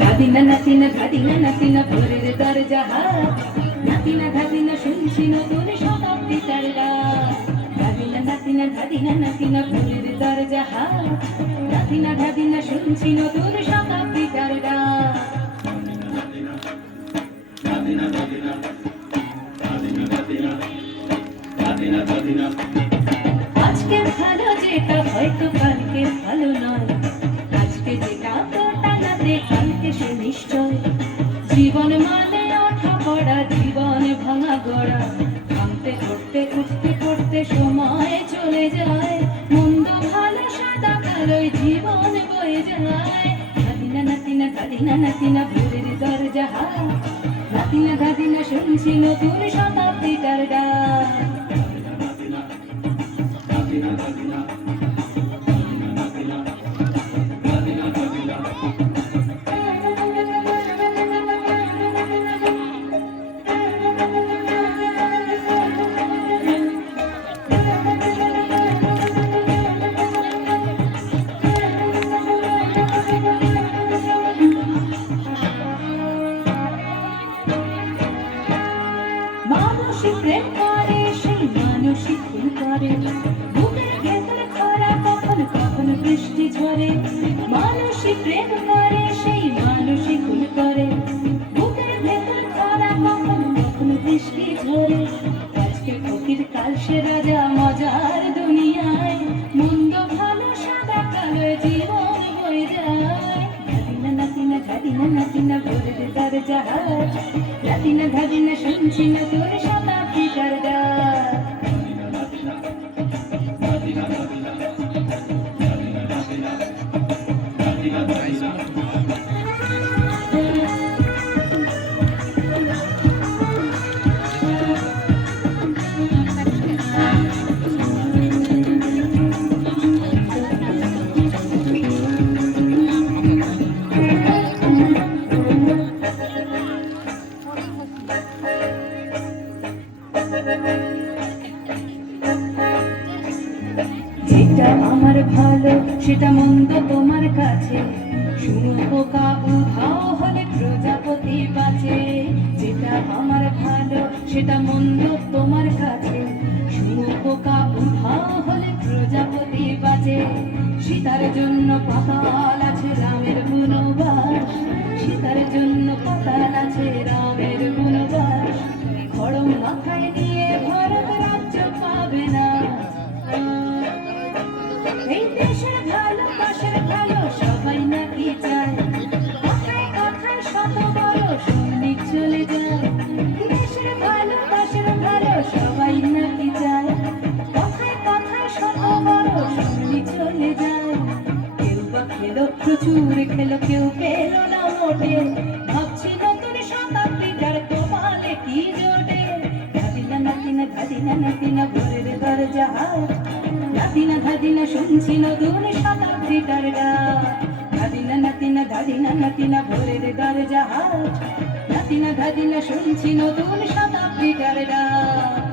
ধাদিনা নাতিনা ধাদিনা নাতিনা ভোরের দরজা হাত নাতিনা ধাদিনা শুনছি নতুন শতাব্দীটার ডাক ধাদিনা নাতিনা ধাদিনা নাতিনা ভোরের দরজা হাত নাতিনা ধাদিনা শুনছি নতুন শতাব্দীটার ডাক আজকের ভালো যেটা হয়তো কালকে ভালো নয় আজকে যেটা টানাতে কালকে সে নিশ্চয় জীবন মানে ওঠা পড়া জীবন ভাঙা গড়া ভাঙতে ধরতে উঠতে পড়তে সময় চলে যায় মন্দ ভালো সাদা কালোই জীবন বয়ে যায় ধাদিনা নাতিনা ধাদিনা নাতিনা ভোরের দরজা হাত নাতিনা ধাদিনা শুনছি নতুন শতাব্দীটার ডাক মানুষই প্রেম করে সেই মানুষই খুন করে বুকের ভেতর খরা কখন কখন বৃষ্টি ঝরে মানুষই প্রেম করে সেই মানুষই খুন করে বুকের ভেতর খরা কখন কখন বৃষ্টি ঝরে আজকে ফকির কাল সে রাজা মজার দুনিয়ায় মন্দ ভালো সাদা কালো জীবন বয়ে যায় ধাদিনা নাতিনা ধাদিনা নাতিনা ভোরের দরজা হাত নাতিনা ধাদিনা শুনছি নতুন শতাব্দীটার ডাক যেটা আমার ভালো সেটা মন্দ তোমার কাছে শুনো পোকা উধাও হলে প্রজাপতি বাঁচে যেটা আমার ভালো সেটা মন্দ তোমার কাছে শুনো পোকা উধাও হলে প্রজাপতি বাঁচে সীতার জন্য পাতাল আছে রামের বনবাস সীতার জন্য পাতাল আছে রামের বনবাস খড়ম মাথায় নিয়ে ভারত রাজ্য পাবে না এই দেশের ভালো পাশের ভালো সবাই নাকি চায় কথায় কথায় শত বড় সৈনিক চলে যায় দেশের ভালো পাশের ভালো সবাই নাকি চায় কথায় কথায় শত বড় সৈনিক চলে যায় কেউ বা খেলো প্রচুর খেলো কেউ পেলো না মোটে ভাবছি নতুন শতাব্দীটার কপালে কি জোটে ধাদিনা নাতিনা ধাদিনা নাতিনা ভোরের দরজা হাত নাতিনা ধাদিনা শুনছি নতুন শতাব্দীটার ডাক ধাদিনা নাতিনা ধাদিনা নাতিনা ভোরের দরজা হাত নাতিনা ধাদিনা শুনছি নতুন শতাব্দীটার ডাক